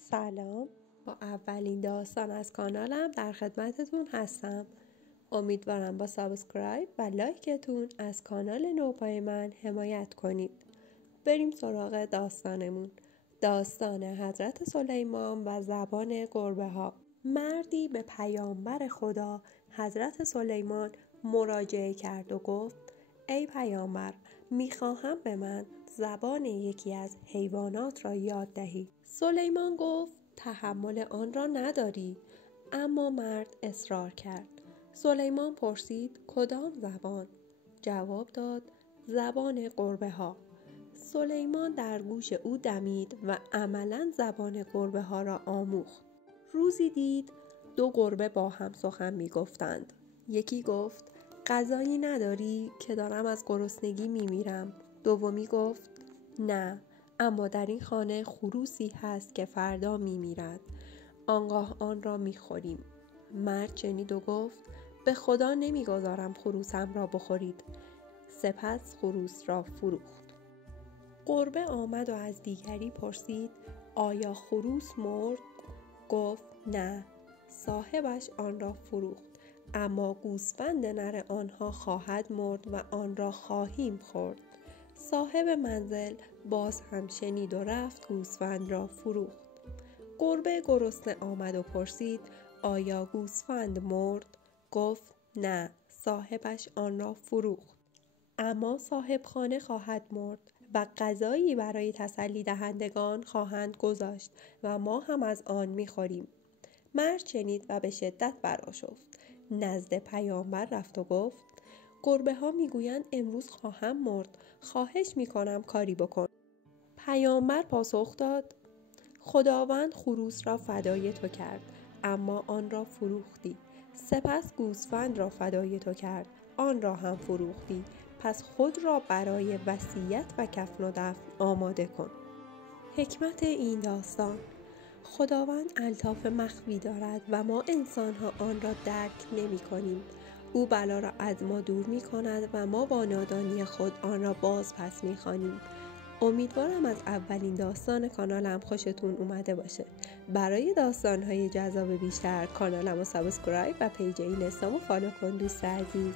سلام. با اولین داستان از کانالم در خدمتتون هستم. امیدوارم با سابسکرایب و لایکتون از کانال نوپای من حمایت کنید. بریم سراغ داستانمون. داستان حضرت سلیمان و زبان گربه ها. مردی به پیامبر خدا حضرت سلیمان مراجعه کرد و گفت: ای پیامبر، میخواهم به من زبان یکی از حیوانات را یاد دهی. سلیمان گفت: تحمل آن را نداری. اما مرد اصرار کرد. سلیمان پرسید: کدام زبان؟ جواب داد: زبان گربه ها. سلیمان در گوش او دمید و عملاً زبان گربه ها را آموخت. روزی دید دو گربه با هم سخن می گفتند. یکی گفت: غذایی نداری که دارم از گرسنگی می میرم. دومی گفت: نه، اما در این خانه خروسی هست که فردا می میرد. آنگاه آن را می خوریم. مرد شنید و گفت: به خدا نمی گذارم خروسم را بخورید. سپس خروس را فروخت. گربه آمد و از دیگری پرسید: آیا خروس مرد؟ گفت: نه، صاحبش آن را فروخت، اما گوسفند نر آنها خواهد مرد و آن را خواهیم خورد. صاحب منزل باز هم شنید و رفت گوسفند را فروخت. گربه گرسنه آمد و پرسید: آیا گوسفند مرد؟ گفت: نه، صاحبش آن را فروخت، اما صاحب خانه خواهد مرد و غذایی برای تسلی دهندگان خواهند گذاشت و ما هم از آن می‌خوریم. مرد شنید و به شدت برآشفت. نزد پیامبر رفت و گفت: گربه ها میگویند امروز خواهم مرد. خواهش میکنم کاری بکن. پیامبر پاسخ داد: خداوند خروس را فدای تو کرد، اما آن را فروختی. سپس گوسفند را فدای تو کرد، آن را هم فروختی. پس خود را برای وصیت و کفن و دفن آماده کن. حکمت این داستان: خداوند الطاف مخفی دارد و ما انسان‌ها آن را درک نمی‌کنیم. او بلا را از ما دور می‌کند و ما با نادانی خود آن را باز پس می‌خوانیم. امیدوارم از اولین داستان کانالم خوشتون اومده باشه. برای داستان‌های جذاب بیشتر کانالم رو سابسکرایب و پیج اینستامو فالو کن دوست عزیز.